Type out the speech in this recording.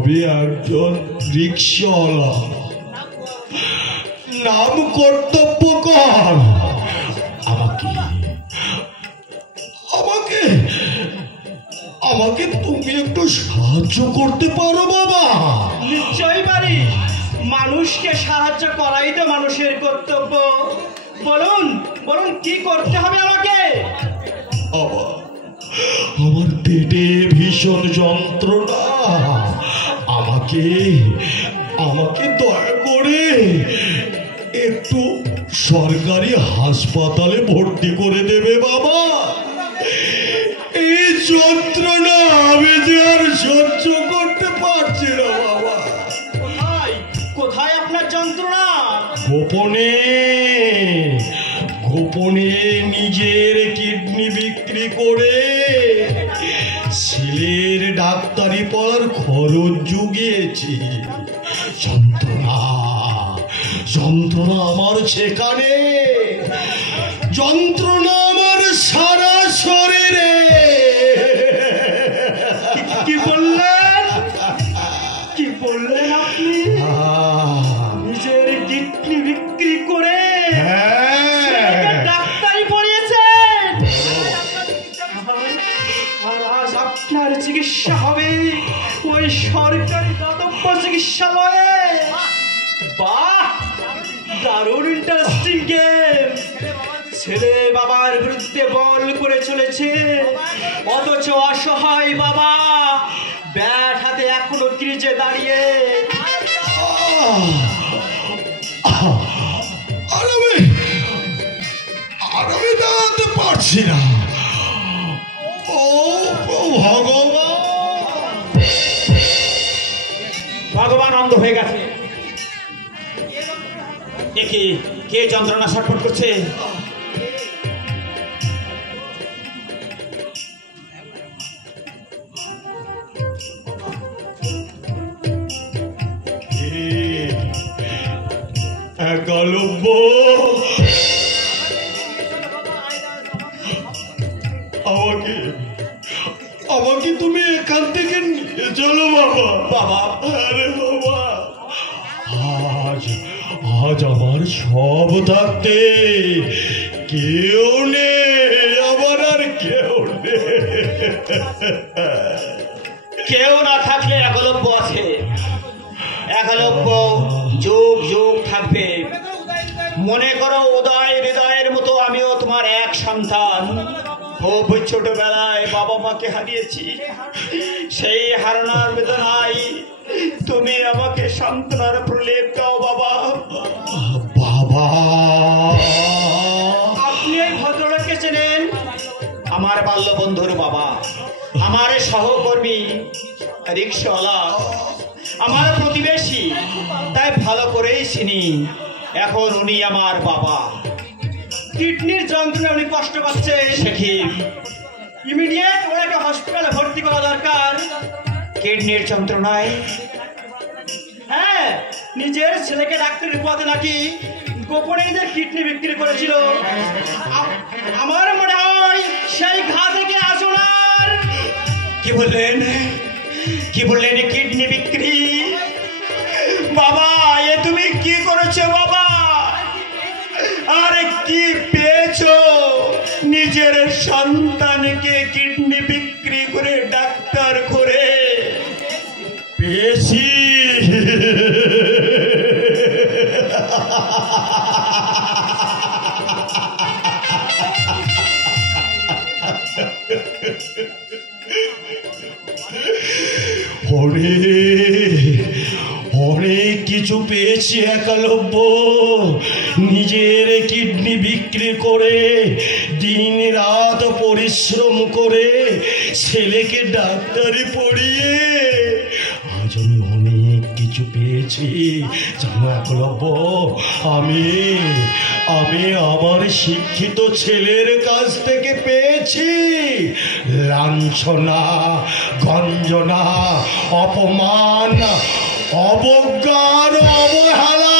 আমি একজন রিক্সাওয়ালা, নাম কর্তব্য কর। আমাকে আমাকে আমাকে তুমি একটু সাহায্য করতে পারো বাবা? নিশ্চয়ই পারি, মানুষকে সাহায্য করাই তো মানুষের কর্তব্য। বলুন বলুন, কি করতে হবে আমাকে? আমার পেটে ভীষণ যন্ত্রণা, আমাকে আমাকে দয়া করে একটু সরকারি হাসপাতালে ভর্তি করে দেবে বাবা। এই যন্ত্রণা আমি যে আর সহ্য করতে পারছি না বাবা। কোথায় কোথায় আপনার যন্ত্রণা? গোপনে গোপনে নিজের কিডনি বিক্রি করে ছেলের ডাক্তারি পড়ার খরচ জুগিয়েছি। যন্ত্রণা যন্ত্রণা আমার সেখানে, যন্ত্রণা আমার সারা শরীরে। কি বললেন? কি বললেন আপনি? নিজের কিডনি বিক্রি করে ডাক্তারি পড়িয়েছেন, আর আজ আপনার চিকিৎসা হবে ওই সরকারি দাতব্য চিকিৎসালয়ে। বাহ, দারুণ ইন্টারেস্টিং গেম। ছেলে বাবার বিরুদ্ধে বল করে চলেছে, অথচ অসহায় বাবা ব্যাট হাতে এখনো ক্রিজে দাঁড়িয়ে। আমি দাঁড়াতে পারছি না। ও ভগবান, ভগবান অন্ধ হয়ে গেছে। কে যন্ত্রণা ছটফট করছে? একলব্য, আমাকে আমাকে তুমি এখান থেকে নিয়ে চলো বাবা। বাবা, আরে বাবা, আজ আজ আমার সব থাকতে কেউ নেই, আমার আর কেউ নেই। কেউ না থাকলে একলব্য আছে। একলব্য যুগ যুগ থাকবে। মনে করো উদয় হৃদয়ের মতো আমিও তোমার এক সন্তান। খুব ছোটবেলায় বাবা মাকে হারিয়েছি, সেই হারানোর বেদনায় তুমি আমাকে সান্ত্বনার প্রলেপ দাও বাবা। বাবা, আপনি এই ভদ্রলোককে চেনেন? আমার বাল্য বন্ধুর বাবা, আমার সহকর্মী রিক্সাওয়ালা, আমার প্রতিবেশী, তাই ভালো করেই চিনি। এখন উনি আমার বাবা। কিডনির যন্ত্রণা উনি কষ্ট পাচ্ছে, সে কি ইমিডিয়েট ওনাকে হসপিটালে ভর্তি করা দরকার। কিডনির যন্ত্রণায়? হ্যাঁ, নিজের ছেলেকে ডাক্তারি পড়াতে নাকি গোপনে নিজের কিডনি বিক্রি করেছিল। আমার মনে হয় সেই ঘা থেকে আসুনার। কি বললেন? কি বললেন? কিডনি বিক্রি? বাবা, এ তুমি কি করেছো বাবা? আরে কি পেয়েছো? নিজের সন্তানকে কিডনি বিক্রি করে ডাক্তার করে পেয়েছি। অনেক কিছু পেয়েছি একলব্য। নিজের কিডনি বিক্রি করে দিন রাত পরিশ্রম করে ছেলেকে ডাক্তারি পড়িয়ে আজ আমি অনেক কিছু পেয়েছি। জানো একলব্য, আমি আমার শিক্ষিত ছেলের কাছ থেকে পেয়েছি লাঞ্ছনা, গঞ্জনা, অপমান, অবজ্ঞার, অবহেলা।